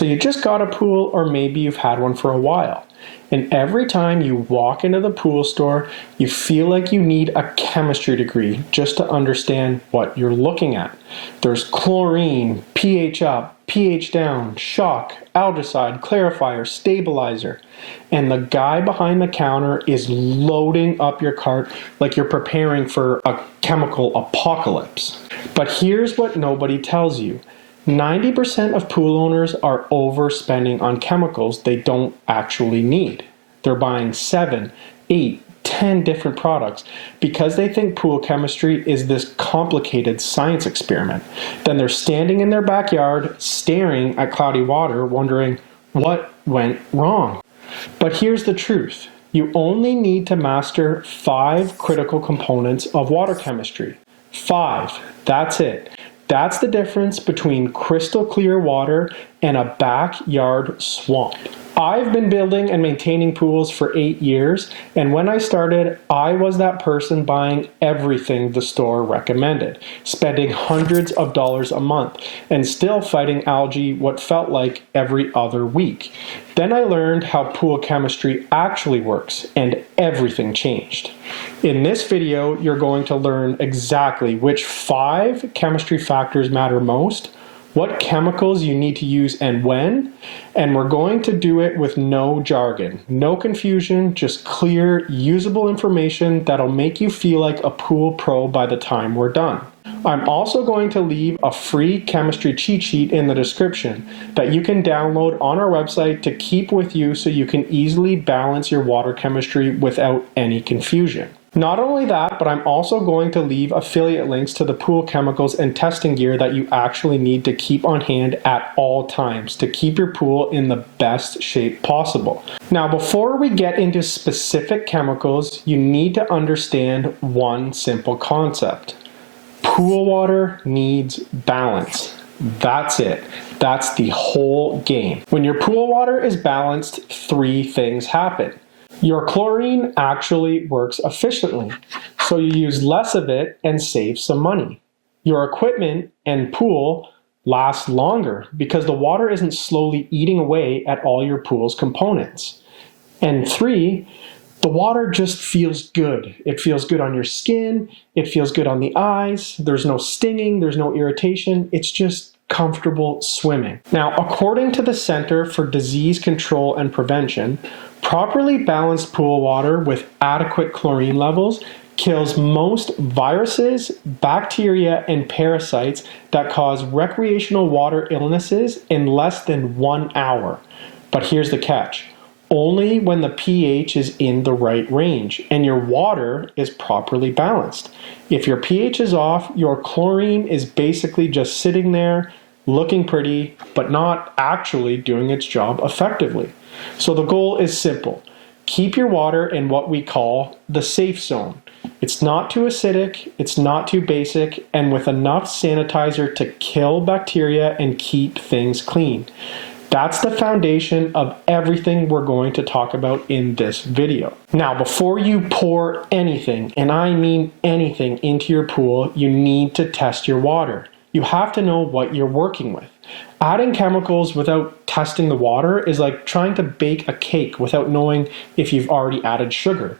So you just got a pool, or maybe you've had one for a while. And every time you walk into the pool store, you feel like you need a chemistry degree just to understand what you're looking at. There's chlorine, pH up, pH down, shock, algicide, clarifier, stabilizer. And the guy behind the counter is loading up your cart like you're preparing for a chemical apocalypse. But here's what nobody tells you. 90% of pool owners are overspending on chemicals they don't actually need. They're buying 7, 8, 10 different products because they think pool chemistry is this complicated science experiment. Then they're standing in their backyard staring at cloudy water wondering what went wrong. But here's the truth. You only need to master 5 critical components of water chemistry. 5. That's it. That's the difference between crystal clear water and a backyard swamp. I've been building and maintaining pools for 8 years, and when I started, I was that person buying everything the store recommended, spending hundreds of dollars a month, and still fighting algae what felt like every other week. Then I learned how pool chemistry actually works, and everything changed. In this video, you're going to learn exactly which 5 chemistry factors matter most, what chemicals you need to use and when, and we're going to do it with no jargon, no confusion, just clear, usable information that'll make you feel like a pool pro by the time we're done. I'm also going to leave a free chemistry cheat sheet in the description that you can download on our website to keep with you so you can easily balance your water chemistry without any confusion. Not only that, but I'm also going to leave affiliate links to the pool chemicals and testing gear that you actually need to keep on hand at all times to keep your pool in the best shape possible. Now, before we get into specific chemicals, you need to understand one simple concept. Pool water needs balance. That's it. That's the whole game. When your pool water is balanced, 3 things happen. Your chlorine actually works efficiently, so you use less of it and save some money. Your equipment and pool last longer because the water isn't slowly eating away at all your pool's components. And 3, the water just feels good. It feels good on your skin, it feels good on the eyes, there's no stinging, there's no irritation, it's just comfortable swimming. Now, according to the Center for Disease Control and Prevention, properly balanced pool water with adequate chlorine levels kills most viruses, bacteria, and parasites that cause recreational water illnesses in less than 1 hour. But here's the catch. Only when the pH is in the right range and your water is properly balanced. If your pH is off, your chlorine is basically just sitting there looking pretty, but not actually doing its job effectively. So the goal is simple. Keep your water in what we call the safe zone. It's not too acidic, it's not too basic, and with enough sanitizer to kill bacteria and keep things clean. That's the foundation of everything we're going to talk about in this video. Now, before you pour anything, and I mean anything, into your pool, you need to test your water. You have to know what you're working with. Adding chemicals without testing the water is like trying to bake a cake without knowing if you've already added sugar.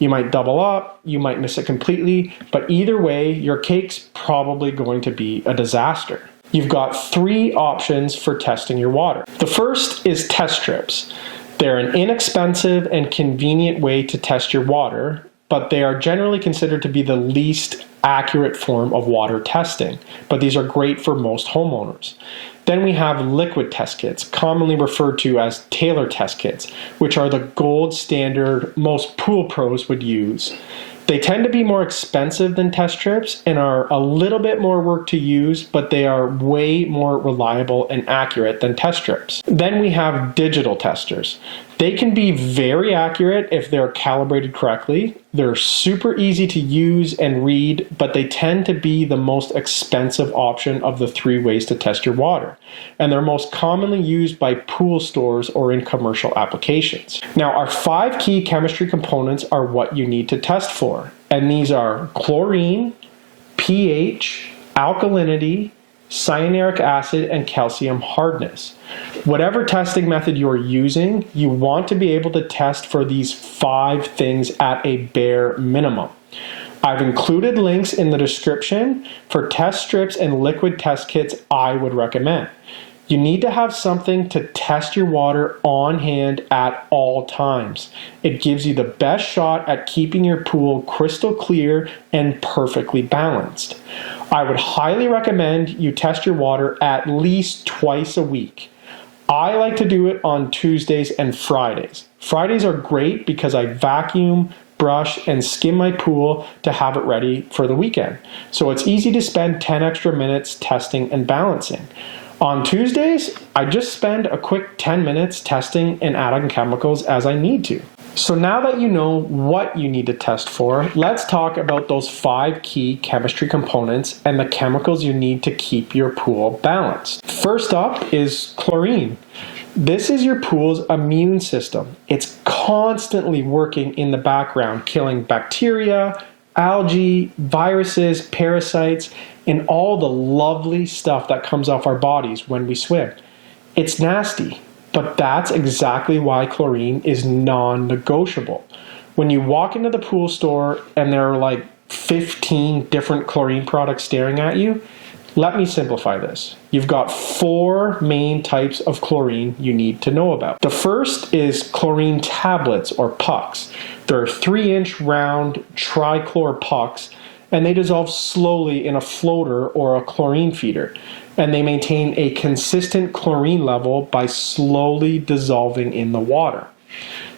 You might double up, you might miss it completely, but either way, your cake's probably going to be a disaster. You've got 3 options for testing your water. The first is test strips. They're an inexpensive and convenient way to test your water, but they are generally considered to be the least accurate form of water testing, but these are great for most homeowners. Then we have liquid test kits, commonly referred to as Taylor test kits, which are the gold standard most pool pros would use. They tend to be more expensive than test strips and are a little bit more work to use, but they are way more reliable and accurate than test strips. Then we have digital testers. They can be very accurate if they're calibrated correctly. They're super easy to use and read, but they tend to be the most expensive option of the 3 ways to test your water. And they're most commonly used by pool stores or in commercial applications. Now, our 5 key chemistry components are what you need to test for. And these are chlorine, pH, alkalinity, cyanuric acid, and calcium hardness. Whatever testing method you're using, you want to be able to test for these 5 things at a bare minimum. I've included links in the description for test strips and liquid test kits I would recommend. You need to have something to test your water on hand at all times. It gives you the best shot at keeping your pool crystal clear and perfectly balanced. I would highly recommend you test your water at least twice a week. I like to do it on Tuesdays and Fridays. Fridays are great because I vacuum, brush, and skim my pool to have it ready for the weekend. So it's easy to spend 10 extra minutes testing and balancing. On Tuesdays, I just spend a quick 10 minutes testing and adding chemicals as I need to. So now that you know what you need to test for, let's talk about those 5 key chemistry components and the chemicals you need to keep your pool balanced. First up is chlorine. This is your pool's immune system. It's constantly working in the background, killing bacteria, algae, viruses, parasites, and all the lovely stuff that comes off our bodies when we swim. It's nasty, but that's exactly why chlorine is non-negotiable. When you walk into the pool store and there are like 15 different chlorine products staring at you, let me simplify this. You've got 4 main types of chlorine you need to know about. The first is chlorine tablets or pucks. They're 3-inch round trichlor pucks, and they dissolve slowly in a floater or a chlorine feeder, and they maintain a consistent chlorine level by slowly dissolving in the water.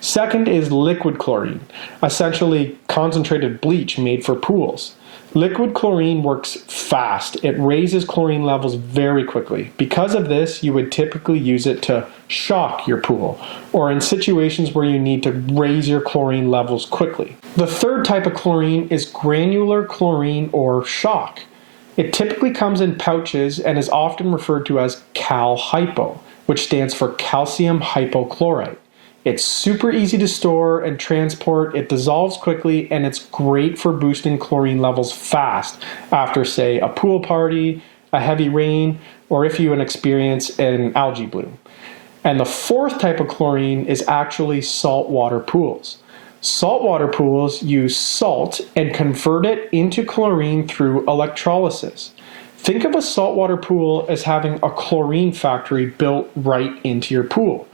Second is liquid chlorine, essentially concentrated bleach made for pools. Liquid chlorine works fast. It raises chlorine levels very quickly. Because of this, you would typically use it to shock your pool, or in situations where you need to raise your chlorine levels quickly. The third type of chlorine is granular chlorine or shock. It typically comes in pouches and is often referred to as Cal Hypo, which stands for calcium hypochlorite. It's super easy to store and transport, it dissolves quickly, and it's great for boosting chlorine levels fast after, say, a pool party, a heavy rain, or if you experience an algae bloom. And the fourth type of chlorine is actually saltwater pools. Saltwater pools use salt and convert it into chlorine through electrolysis. Think of a saltwater pool as having a chlorine factory built right into your pool.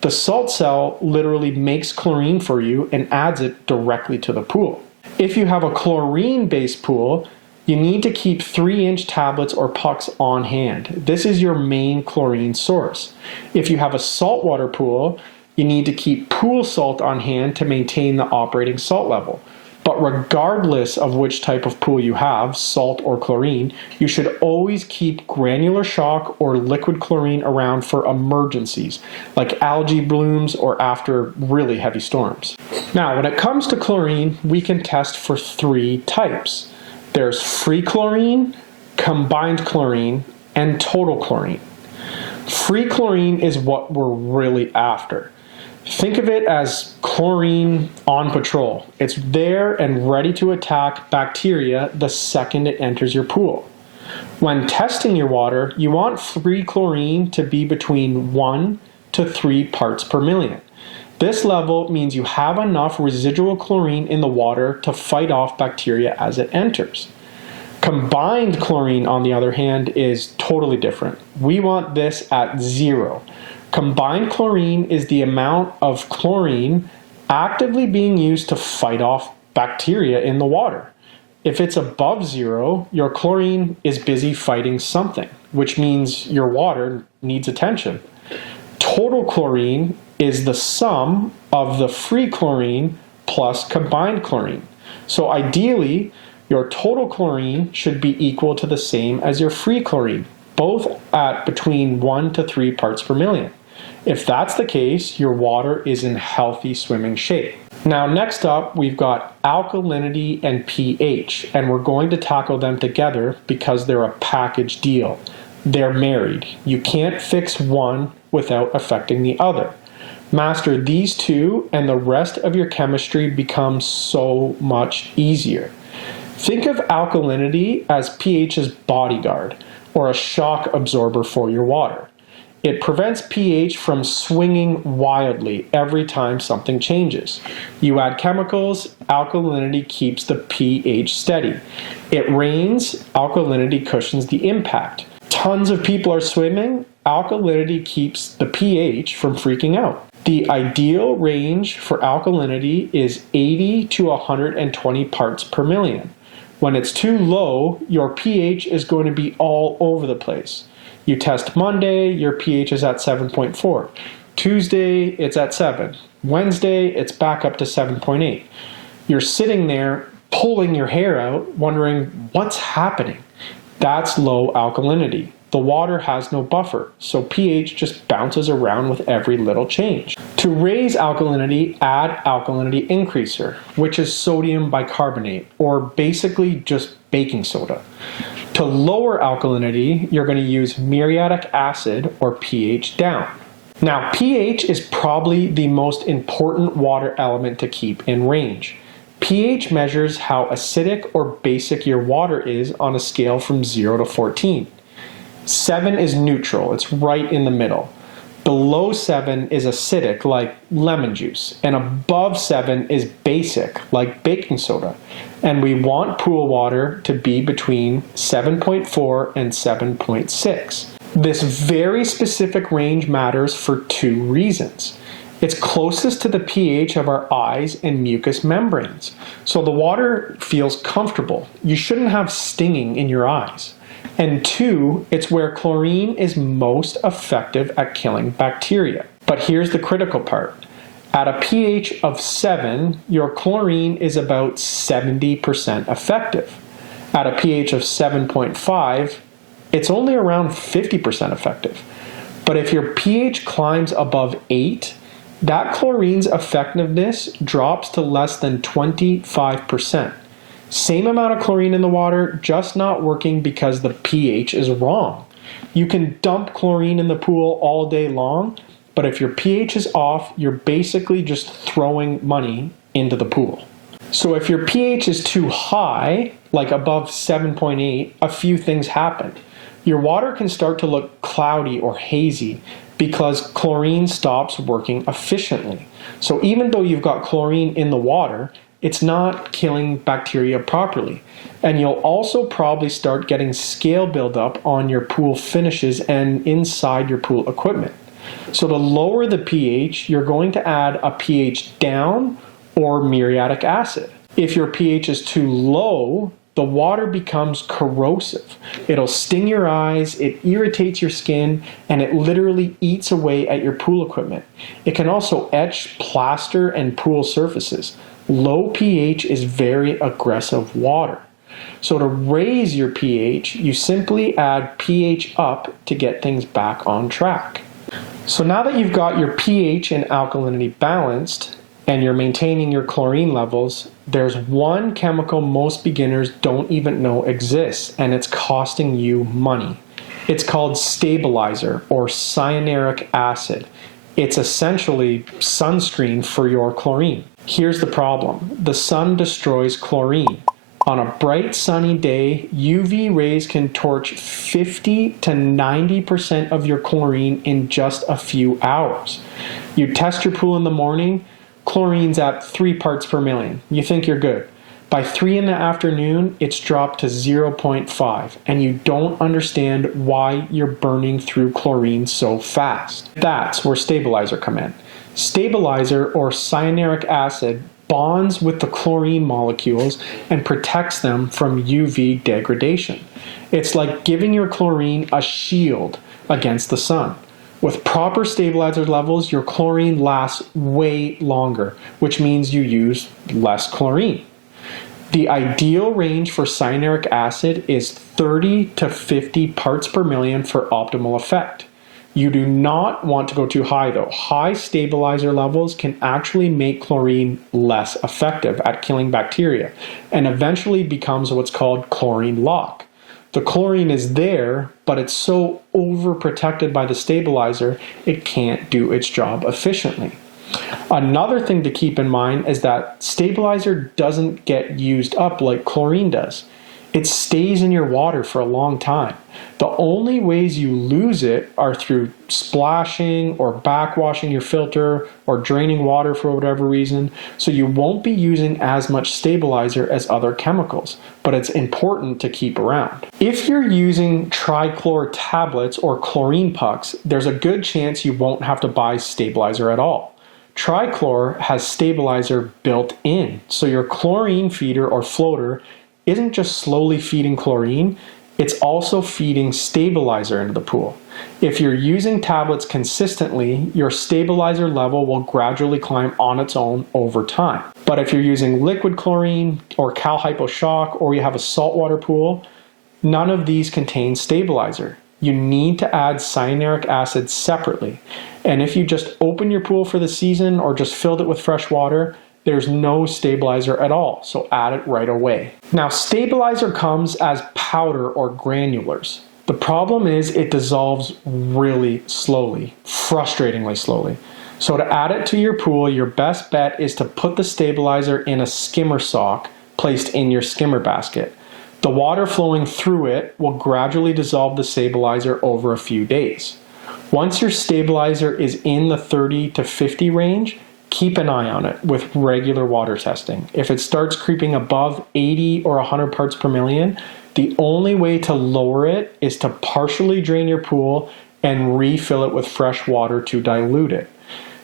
The salt cell literally makes chlorine for you and adds it directly to the pool. If you have a chlorine-based pool, you need to keep 3-inch tablets or pucks on hand. This is your main chlorine source. If you have a saltwater pool, you need to keep pool salt on hand to maintain the operating salt level. But regardless of which type of pool you have, salt or chlorine, you should always keep granular shock or liquid chlorine around for emergencies, like algae blooms or after really heavy storms. Now, when it comes to chlorine, we can test for 3 types. There's free chlorine, combined chlorine, and total chlorine. Free chlorine is what we're really after. Think of it as chlorine on patrol. It's there and ready to attack bacteria the second it enters your pool. When testing your water, you want free chlorine to be between 1 to 3 parts per million. This level means you have enough residual chlorine in the water to fight off bacteria as it enters. Combined chlorine, on the other hand, is totally different. We want this at 0. Combined chlorine is the amount of chlorine actively being used to fight off bacteria in the water. If it's above 0, your chlorine is busy fighting something, which means your water needs attention. Total chlorine is the sum of the free chlorine plus combined chlorine. So ideally, your total chlorine should be equal to the same as your free chlorine, both at between 1 to 3 parts per million. If that's the case, your water is in healthy swimming shape. Now, next up, we've got alkalinity and pH, and we're going to tackle them together because they're a package deal. They're married. You can't fix one without affecting the other. Master these 2 and the rest of your chemistry becomes so much easier. Think of alkalinity as pH's bodyguard. or a shock absorber for your water. It prevents pH from swinging wildly every time something changes. You add chemicals, alkalinity keeps the pH steady. It rains, alkalinity cushions the impact. Tons of people are swimming, alkalinity keeps the pH from freaking out. The ideal range for alkalinity is 80 to 120 parts per million. When it's too low, your pH is going to be all over the place. You test Monday, your pH is at 7.4. Tuesday, it's at 7. Wednesday, it's back up to 7.8. You're sitting there pulling your hair out, wondering what's happening. That's low alkalinity. The water has no buffer, so pH just bounces around with every little change. To raise alkalinity, add alkalinity increaser, which is sodium bicarbonate, or basically just baking soda. To lower alkalinity, you're going to use muriatic acid or pH down. Now, pH is probably the most important water element to keep in range. pH measures how acidic or basic your water is on a scale from 0 to 14. 7 is neutral, it's right in the middle. Below 7 is acidic, like lemon juice, and above 7 is basic, like baking soda. And we want pool water to be between 7.4 and 7.6. This very specific range matters for two reasons. It's closest to the pH of our eyes and mucous membranes, so the water feels comfortable. You shouldn't have stinging in your eyes. And two, it's where chlorine is most effective at killing bacteria. But here's the critical part. At a pH of 7, your chlorine is about 70% effective. At a pH of 7.5, it's only around 50% effective. But if your pH climbs above 8, that chlorine's effectiveness drops to less than 25%. Same amount of chlorine in the water, just not working because the pH is wrong. You can dump chlorine in the pool all day long, but if your pH is off, you're basically just throwing money into the pool. So if your pH is too high, like above 7.8, a few things happen. Your water can start to look cloudy or hazy because chlorine stops working efficiently. So even though you've got chlorine in the water, it's not killing bacteria properly. And you'll also probably start getting scale buildup on your pool finishes and inside your pool equipment. So to lower the pH, you're going to add a pH down or muriatic acid. If your pH is too low, the water becomes corrosive. It'll sting your eyes, it irritates your skin, and it literally eats away at your pool equipment. It can also etch, plaster, and pool surfaces. Low pH is very aggressive water. So to raise your pH, you simply add pH up to get things back on track. So now that you've got your pH and alkalinity balanced, and you're maintaining your chlorine levels, there's one chemical most beginners don't even know exists, and it's costing you money. It's called stabilizer or cyanuric acid. It's essentially sunscreen for your chlorine. Here's the problem. The sun destroys chlorine. On a bright sunny day, UV rays can torch 50 to 90% of your chlorine in just a few hours. You test your pool in the morning, chlorine's at 3 parts per million. You think you're good. By 3 in the afternoon, it's dropped to 0.5, and you don't understand why you're burning through chlorine so fast. That's where stabilizer come in. Stabilizer or cyanuric acid bonds with the chlorine molecules and protects them from UV degradation. It's like giving your chlorine a shield against the sun. With proper stabilizer levels, your chlorine lasts way longer, which means you use less chlorine. The ideal range for cyanuric acid is 30 to 50 parts per million for optimal effect. You do not want to go too high though. High stabilizer levels can actually make chlorine less effective at killing bacteria and eventually becomes what's called chlorine lock. The chlorine is there, but it's so overprotected by the stabilizer, it can't do its job efficiently. Another thing to keep in mind is that stabilizer doesn't get used up like chlorine does. it stays in your water for a long time. The only ways you lose it are through splashing or backwashing your filter or draining water for whatever reason, so you won't be using as much stabilizer as other chemicals, but it's important to keep around. If you're using trichlor tablets or chlorine pucks, there's a good chance you won't have to buy stabilizer at all. Trichlor has stabilizer built in, so your chlorine feeder or floater isn't just slowly feeding chlorine, it's also feeding stabilizer into the pool. If you're using tablets consistently, your stabilizer level will gradually climb on its own over time. But if you're using liquid chlorine or Cal Hypo Shock, or you have a saltwater pool, none of these contain stabilizer. You need to add cyanuric acid separately. And if you just open your pool for the season or just filled it with fresh water, there's no stabilizer at all, so add it right away. Now, stabilizer comes as powder or granulars. The problem is it dissolves really slowly, frustratingly slowly. So to add it to your pool, your best bet is to put the stabilizer in a skimmer sock placed in your skimmer basket. The water flowing through it will gradually dissolve the stabilizer over a few days. Once your stabilizer is in the 30 to 50 range, keep an eye on it with regular water testing. If it starts creeping above 80 or 100 parts per million, the only way to lower it is to partially drain your pool and refill it with fresh water to dilute it.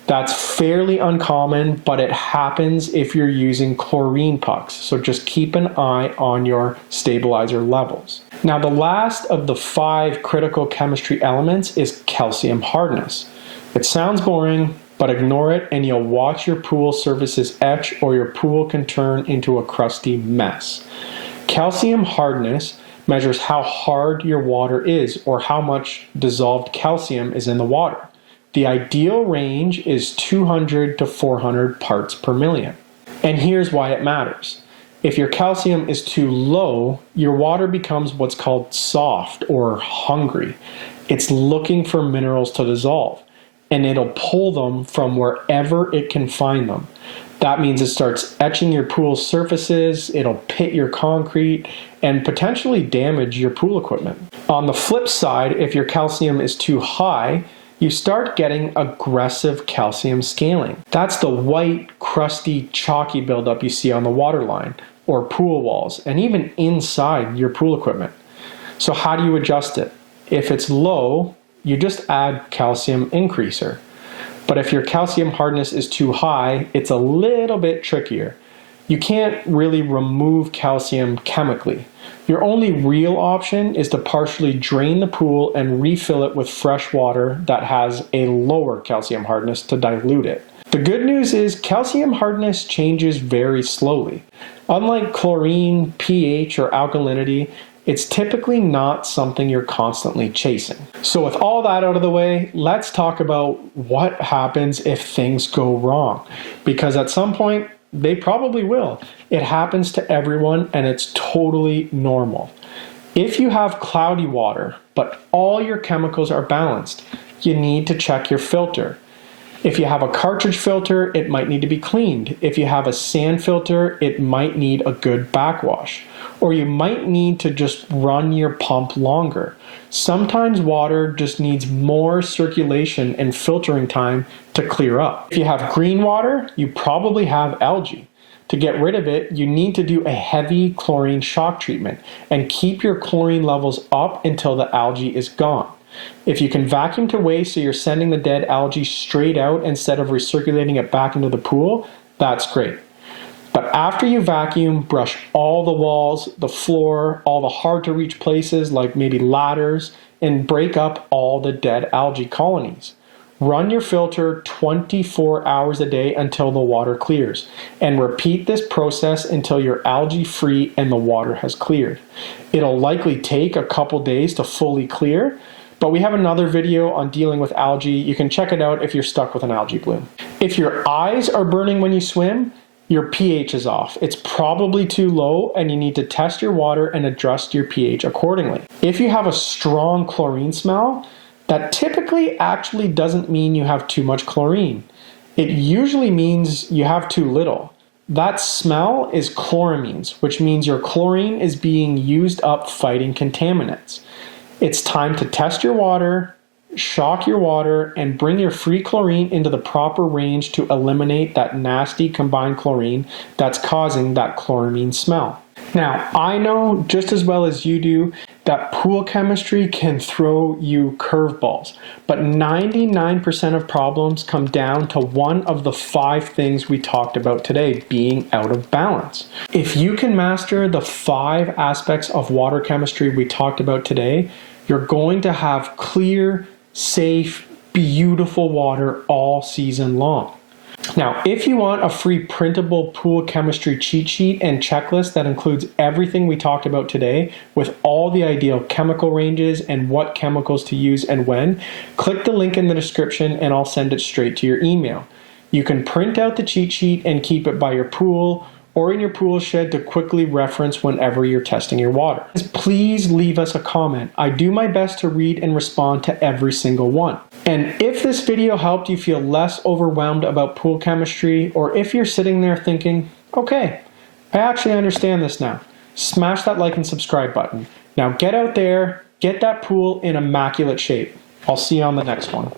That's fairly uncommon, but it happens if you're using chlorine pucks, so just keep an eye on your stabilizer levels. Now, the last of the 5 critical chemistry elements is calcium hardness. It sounds boring, but ignore it and you'll watch your pool surfaces etch, or your pool can turn into a crusty mess. Calcium hardness measures how hard your water is, or how much dissolved calcium is in the water. The ideal range is 200 to 400 parts per million. And here's why it matters. If your calcium is too low, your water becomes what's called soft or hungry. It's looking for minerals to dissolve, and it'll pull them from wherever it can find them. That means it starts etching your pool surfaces, it'll pit your concrete, and potentially damage your pool equipment. On the flip side, if your calcium is too high, you start getting aggressive calcium scaling. That's the white, crusty, chalky buildup you see on the waterline or pool walls, and even inside your pool equipment. So how do you adjust it? If it's low, you just add calcium increaser. But if your calcium hardness is too high, it's a little bit trickier. You can't really remove calcium chemically. Your only real option is to partially drain the pool and refill it with fresh water that has a lower calcium hardness to dilute it. The good news is calcium hardness changes very slowly. Unlike chlorine, pH, or alkalinity, it's typically not something you're constantly chasing. So with all that out of the way, let's talk about what happens if things go wrong. Because at some point, they probably will. It happens to everyone and it's totally normal. If you have cloudy water, but all your chemicals are balanced, you need to check your filter. If you have a cartridge filter, it might need to be cleaned. If you have a sand filter, it might need a good backwash. Or you might need to just run your pump longer. Sometimes water just needs more circulation and filtering time to clear up. If you have green water, you probably have algae. To get rid of it, you need to do a heavy chlorine shock treatment and keep your chlorine levels up until the algae is gone. If you can vacuum to waste so you're sending the dead algae straight out instead of recirculating it back into the pool, that's great. But after you vacuum, brush all the walls, the floor, all the hard to reach places like maybe ladders, and break up all the dead algae colonies. Run your filter 24 hours a day until the water clears, and repeat this process until you're algae free and the water has cleared. It'll likely take a couple days to fully clear, but we have another video on dealing with algae. You can check it out if you're stuck with an algae bloom. If your eyes are burning when you swim, your pH is off. It's probably too low and you need to test your water and adjust your pH accordingly. If you have a strong chlorine smell, that typically actually doesn't mean you have too much chlorine. It usually means you have too little. That smell is chloramines, which means your chlorine is being used up fighting contaminants. It's time to test your water, shock your water, and bring your free chlorine into the proper range to eliminate that nasty combined chlorine that's causing that chloramine smell. Now, I know just as well as you do that pool chemistry can throw you curveballs, but 99% of problems come down to one of the 5 things we talked about today, being out of balance. If you can master the 5 aspects of water chemistry we talked about today, you're going to have clear, safe, beautiful water all season long. Now, if you want a free printable pool chemistry cheat sheet and checklist that includes everything we talked about today with all the ideal chemical ranges and what chemicals to use and when, click the link in the description and I'll send it straight to your email. You can print out the cheat sheet and keep it by your pool or in your pool shed to quickly reference whenever you're testing your water. Please leave us a comment. I do my best to read and respond to every single one. And if this video helped you feel less overwhelmed about pool chemistry, or if you're sitting there thinking, okay, I actually understand this now, smash that like and subscribe button. Now get out there, get that pool in immaculate shape. I'll see you on the next one.